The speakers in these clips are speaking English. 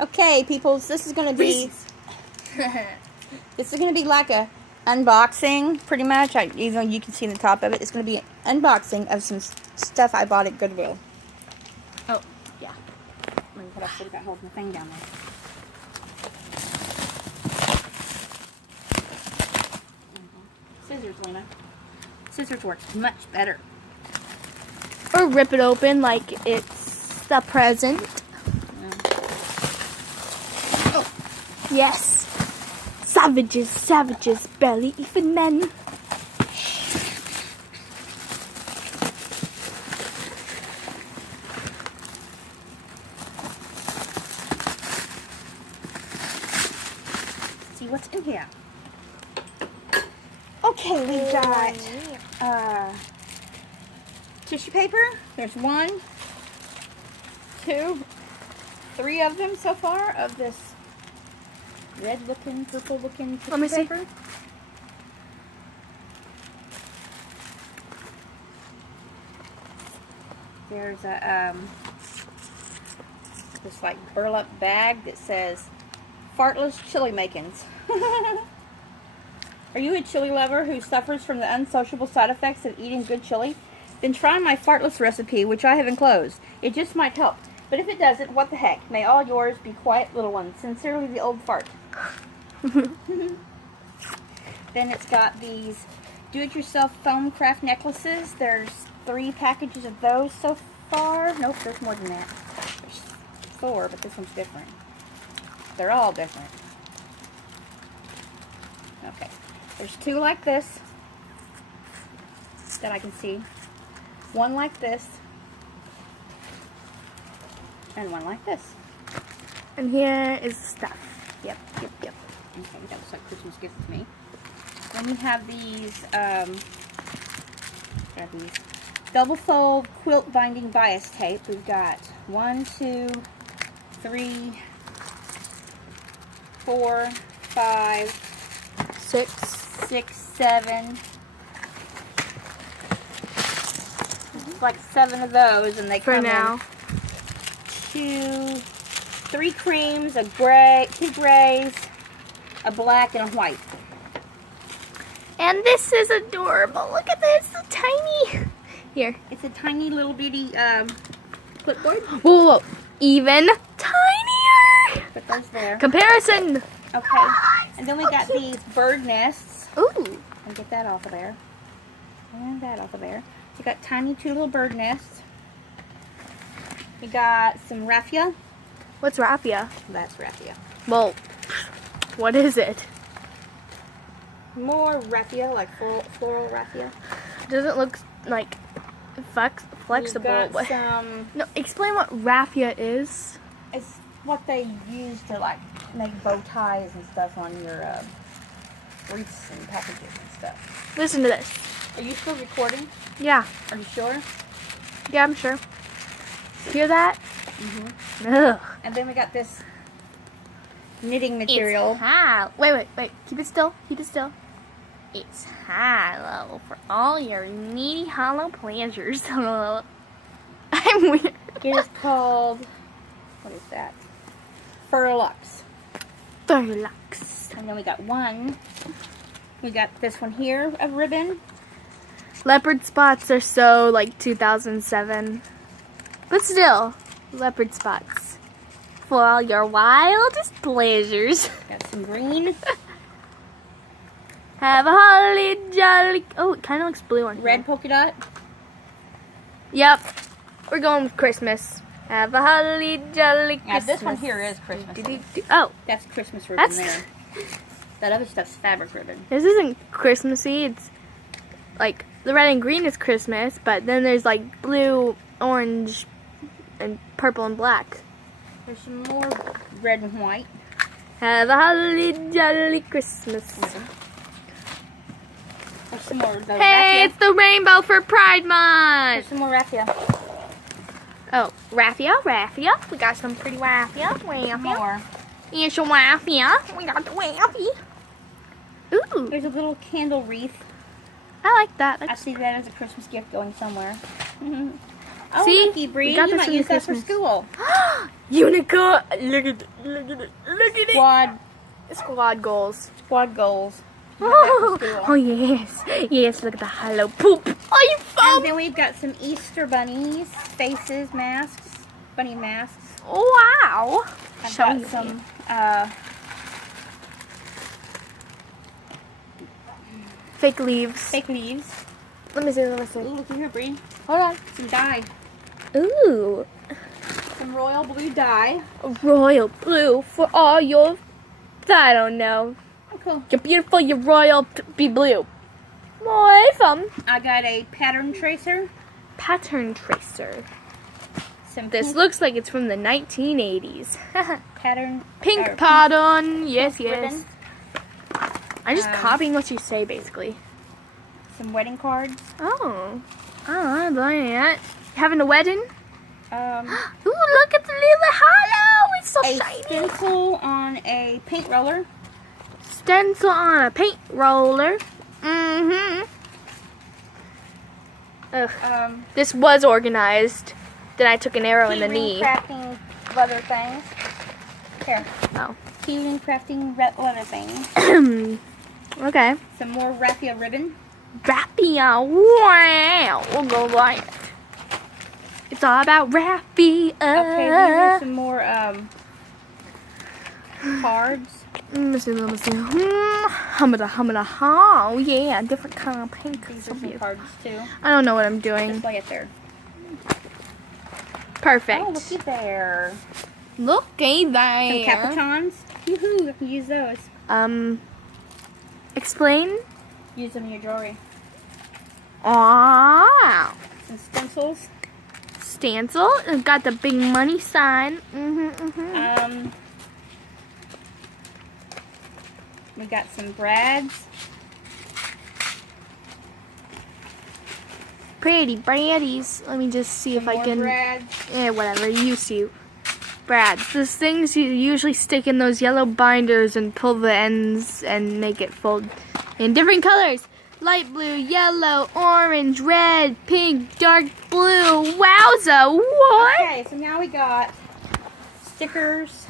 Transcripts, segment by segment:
Okay, peoples, this is gonna be like a unboxing, pretty much. Even though you can see the top of it, it's gonna be an unboxing of some stuff I bought at Goodwill. Oh, yeah. Let me put up so I hold my thing down there. Scissors, Lena. Scissors works much better. Or rip it open like it's a present. Oh. Yes. Savages, savages, barely even men. See what's in here. Okay, we got tissue paper. There's 1, 2, 3 of them so far of this red-looking, purple-looking tissue Let me see. paper. There's a this like burlap bag that says "Fartless Chili Makins." Are you a chili lover who suffers from the unsociable side effects of eating good chili? Then try my fartless recipe, which I have enclosed. It just might help. But if it doesn't, what the heck? May all yours be quiet little ones. Sincerely, the old fart. Then it's got these do-it-yourself foam craft necklaces. There's 3 packages of those so far. Nope, there's more than that. There's 4, but this one's different. They're all different. Okay. There's 2 like this that I can see. 1 like this. And 1 like this. And here is the stuff. Yep. Okay, that looks like Christmas gifts to me. Then we have these, double fold quilt binding bias tape. We've got 1, 2, 3, 4, 5, 6, 7. It's like 7 of those, and they For come now. in 3 creams, a gray, 2 grays, a black, and a white. And this is adorable. Look at this, so tiny. Here. It's a tiny little bitty clipboard. Whoa, even tinier. Put those there. Comparison. Okay. And then we got these bird nests. Ooh. And get that off of there. And that off of there. We got tiny 2 little bird nests. We got some raffia. What's raffia? That's raffia. Well, what is it? More raffia, like floral raffia. Doesn't look like flexible. We've got some. No, explain what raffia is. It's what they use to like make bow ties and stuff on your wreaths and packages and stuff. Listen to this. Are you still recording? Yeah. Are you sure? Yeah, I'm sure. Hear that? Mm-hmm. Ugh. And then we got this knitting material. It's high. Wait. Keep it still. Keep it still. It's high-low for all your needy hollow pleasures. I'm weird. It is called, what is that? Furlux. Furlux. And then we got we got this one here of ribbon. Leopard spots are so like 2007. But still, leopard spots. For all your wildest pleasures. Got some green. Have a holly jolly. Oh, it kind of looks blue on here. Red polka dot. Yep. We're going with Christmas. Have a holly jolly Christmas. Yeah, this one here is Christmas. Oh. That's Christmas ribbon That's... there. That other stuff's fabric ribbon. This isn't Christmassy. It's like the red and green is Christmas, but then there's like blue, orange, and purple and black. There's some more red and white. Have a holly jolly Christmas. Mm-hmm. There's some more Hey, raffia. it's the rainbow for Pride Month. There's some more raffia. Oh, raffia. We got some pretty raffia. More. And some raffia. We got the raffia. Ooh, There's a little candle wreath. I like that. I see that as a Christmas gift going somewhere. Oh, See? looky, Bree, We got you this might in use that for Christmas. school. Unicorn. Look at it. Look at it. Look at it. Squad goals. Squad goals. You have that for school. Oh yes. Yes, look at the hollow poop. Oh, you And found then we've got some Easter bunnies, faces, masks, bunny masks. Wow. I've Show got me. some Fake leaves. fake leaves. Let me see. Ooh, look here, Bree. Hold on. Some dye. Ooh. Some royal blue dye. Royal blue for all your... I don't know. Oh, cool. You're beautiful, you're royal, be blue. More fun. I got a pattern tracer. Pattern tracer. Some This pink looks like it's from the 1980s. pattern. Pink or pattern. Yes, pink yes. ribbon. I'm just Um, copying what you say, basically. Some wedding cards. Oh. I'm buying that. Having a wedding? Um, Ooh, look at the little hollow. It's so a shiny. stencil on a paint roller. Stencil on a paint roller. Mm-hmm. Ugh. This was organized. Then I took an arrow in the Keyring knee. crafting leather things. Here. Oh. Keyring crafting leather things. Okay. Some more raffia ribbon. Raffia. Wow. We'll go buy it. It's all about raffia. Okay, these are some more cards. Let me see. Humada. Oh, yeah. Different kind of pink. These So are some beautiful. cards too. I don't know what I'm doing. Just lay it there. Perfect. Oh, looky there. Looky Some there. capuchons. Yoo-hoo, I can use those. Explain. Use them in your jewelry. Wow. Some stencils. Stencil. It's got the big money sign. We got some brads. Pretty Braddies. Let me just see if I More can. brads. Yeah, whatever. You see. Brads. Those things you usually stick in those yellow binders and pull the ends and make it fold in different colors. Light blue, yellow, orange, red, pink, dark blue. Wowza, what? Okay, so now we got stickers.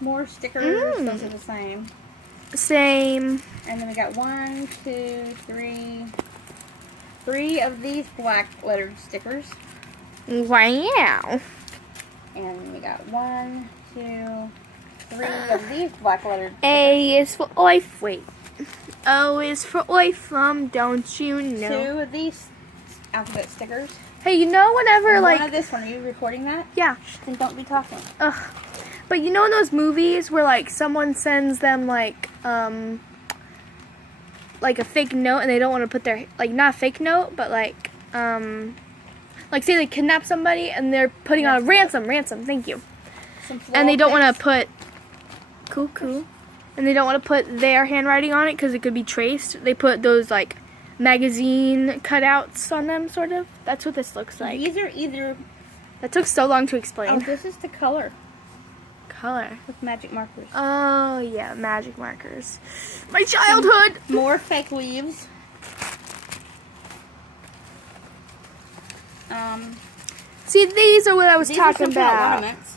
More stickers. Those are the same. Same. And then we got 1, 2, 3. 3 of these black lettered stickers. Wow. And we got 1, 2, 3 of these black lettered A is for oif. Wait. O is for oifum, don't you 2 know? of these alphabet stickers. Hey, you know whenever And like... one of this one. Are you recording that? Yeah. Then don't be talking. Ugh. But you know in those movies where like someone sends them like a fake note and they don't want to put their, like not a fake note, but like say they kidnap somebody and they're putting on a ransom, thank you. Some And they don't want floral to put, cool. And they don't want to put their handwriting on it because it could be traced. They put those like magazine cutouts on them, sort of. That's what this looks picks. like. These are either... That took so long to Oh, explain. this is the color Color. with magic markers. Oh, yeah, magic markers. My childhood! More fake leaves. See, these are what I was These are talking some about. ornaments.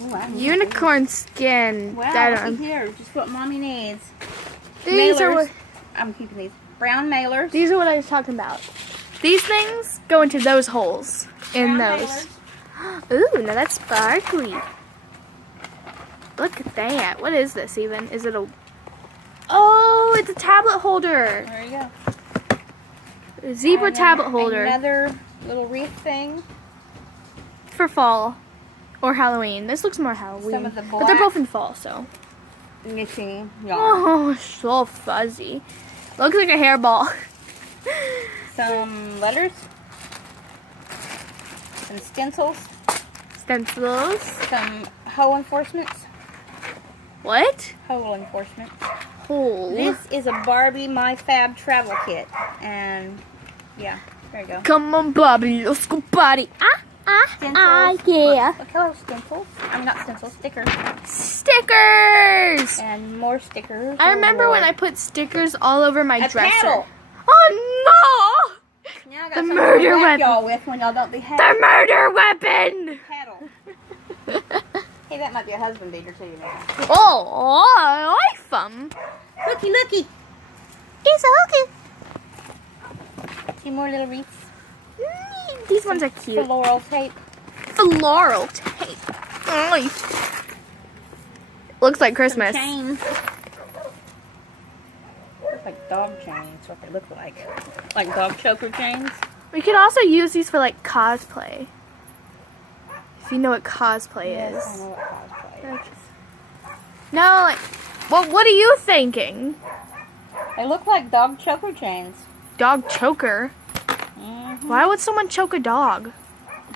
Oh, wow. Unicorn skin. Wow, That looky here. Just what mommy needs. these are Mailers. what I'm keeping these. Brown mailers. these are what I was talking about. These things go into those holes in Brown those. mailers. Ooh, now that's sparkly. Look at that. What is this even? Is it a... Oh, it's a tablet holder. There you go. A zebra And then tablet holder. Another little wreath thing. For fall. Or Halloween. This looks more Halloween. Some of the But they're black- both in fall, so... Knitting yarn. Oh, so fuzzy. Looks like a hairball. Some letters. Some stencils. Stencils. Some hoe enforcements. What? Hoe enforcement. Hole. This is a Barbie My Fab travel kit. And yeah, there you go. Come on, Bobby. Let's go party. Stencils. Yeah. What color stencils? I mean, not stencils, stickers. Stickers. And more stickers. I remember when I put stickers all over my a dresser. paddle. Oh, no. Now I got The something murder to whack weapon. y'all with when y'all don't behave. The murder weapon! Cattle. Hey, that might be a husband beater too, you know. Oh, I like them. Looky. It's a hooky. Two more little wreaths. These ones are cute. Floral tape. Floral tape. Nice. Looks like Christmas. Some chains. Look like dog chains. What they look like. Like dog choker chains. We could also use these for like cosplay. If you know what cosplay Yes, I is. know what cosplay is. No, like, well, what are you thinking? They look like dog choker chains. Dog choker? Mm-hmm. Why would someone choke a dog?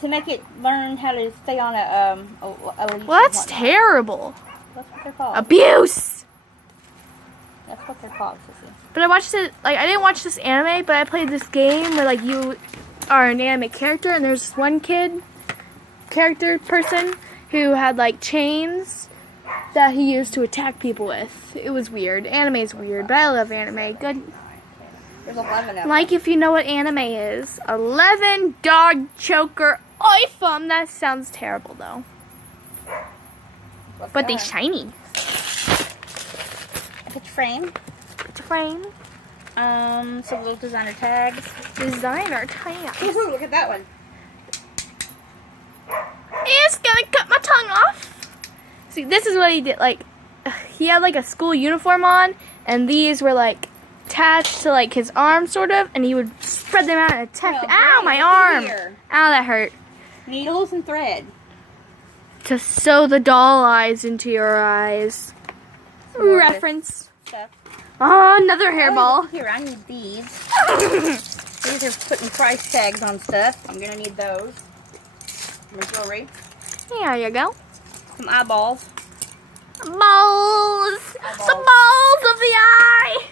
To make it learn how to stay on a leash. Well, that's and whatnot. terrible. That's what they're called. Abuse! That's what they're called, Sissy. But I watched it, like, I didn't watch this anime, but I played this game where, like, you are an anime character, and there's one person, who had, like, chains that he used to attack people with. It was weird. Anime is weird, but I love anime. Good. There's 11 of them. Like, if you know what anime is. 11 dog choker iPhone. That sounds terrible, though. What's But they that? shiny. A picture frame. It's a frame. Some little designer tags. Designer tags. Woohoo, look at that one. It's gonna cut my tongue off. See, this is what he did. Like, he had like a school uniform on, and these were like attached to like his arm, sort of, and he would spread them out and attack. No, Ow, my look arm! here. Ow, that hurt. Needles and thread. To sew the doll eyes into your eyes. Some more of this Reference. Stuff. Oh, another Oh, hairball. here, I need these. These are putting price tags on stuff. I'm gonna need those. Some jewelry. Here you go. Some eyeballs. Balls. The balls of the eye.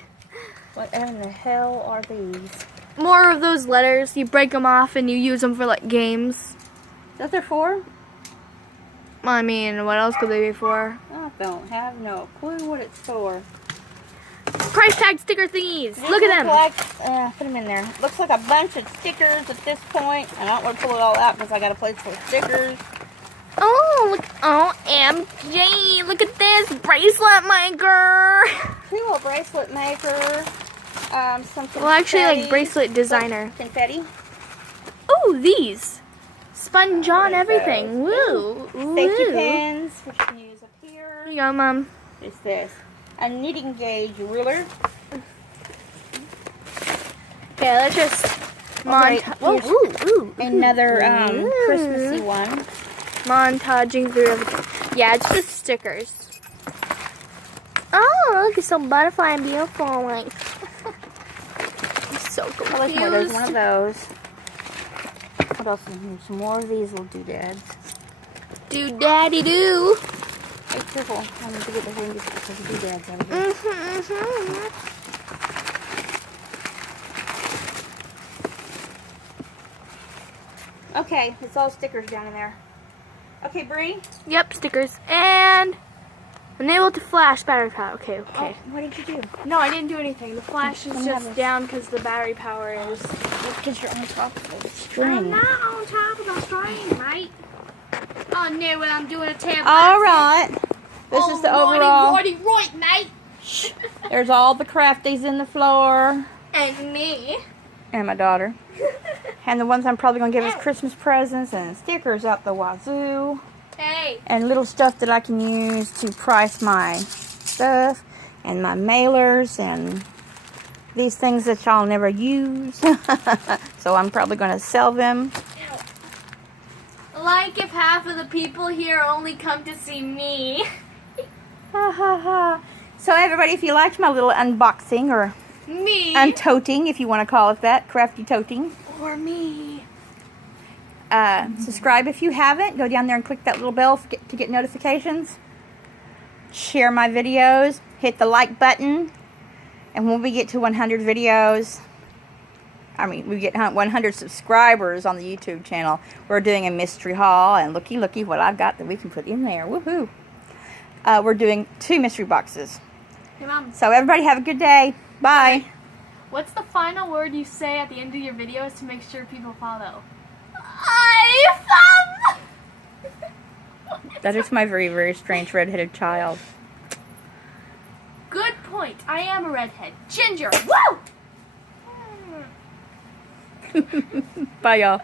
What in the hell are these? More of those letters. You break them off and you use them for like games. What they're for? I mean, what else could they be for? I don't have no clue what it's for. Price tag sticker thingies. These Look at them. Like, put them in there. Looks like a bunch of stickers at this point. I don't want to pull it all out because I got a place full of stickers. Oh, look. OMG. Look at this. Bracelet maker. Cool bracelet maker. Some confetti. Well, actually, like bracelet designer. Confetti. Oh, these. Sponge on There you everything. Woo. Safety Woo. pins, which you can use up Here here. you go, Mom. What's this? A knitting gauge ruler. Okay, let's just Okay, Oh, here's ooh. Another Ooh. Christmassy one. Montaging through everything. Yeah, it's just stickers. Oh, look, it's so butterfly and beautiful. Like, I'm so Oh, there's more. There's one of confused. those. What else is here? Some more of these little doodads. Do daddy do. Be careful. I need to get the hand because the doodads out of here. Okay, it's all stickers down in there. Okay, Bree. Yep, stickers. And enable to flash battery power. Okay. Oh, what did you do? No, I didn't do anything. The flash is Let me have just this. down because the battery power is. Because you're on top of the I'm string. not on top of the string, right? Oh no, well, I'm doing a tab. All right. This is the overall. Right, mate. There's all the crafties in the floor. And me. And my daughter. And the ones I'm probably going to give as Christmas presents and stickers out the wazoo. Hey. And little stuff that I can use to price my stuff. And my mailers and these things that y'all never use. So I'm probably going to sell them. Like if half of the people here only come to see me. Ha ha ha. So everybody, if you liked my little unboxing or Me. untoting, if you want to call it that, crafty toting. Or me. Subscribe if you haven't. Go down there and click that little bell to get notifications. Share my videos. Hit the like button. And when we get to 100 videos, we get 100 subscribers on the YouTube channel, we're doing a mystery haul. And looky what I've got that we can put in there. Woohoo! We're doing 2 mystery boxes. Hey, Mom. So everybody have a good day. Bye. What's the final word you say at the end of your videos to make sure people follow? That is my very, very strange redheaded child. Good point. I am a redhead. Ginger. Woo! Bye, y'all.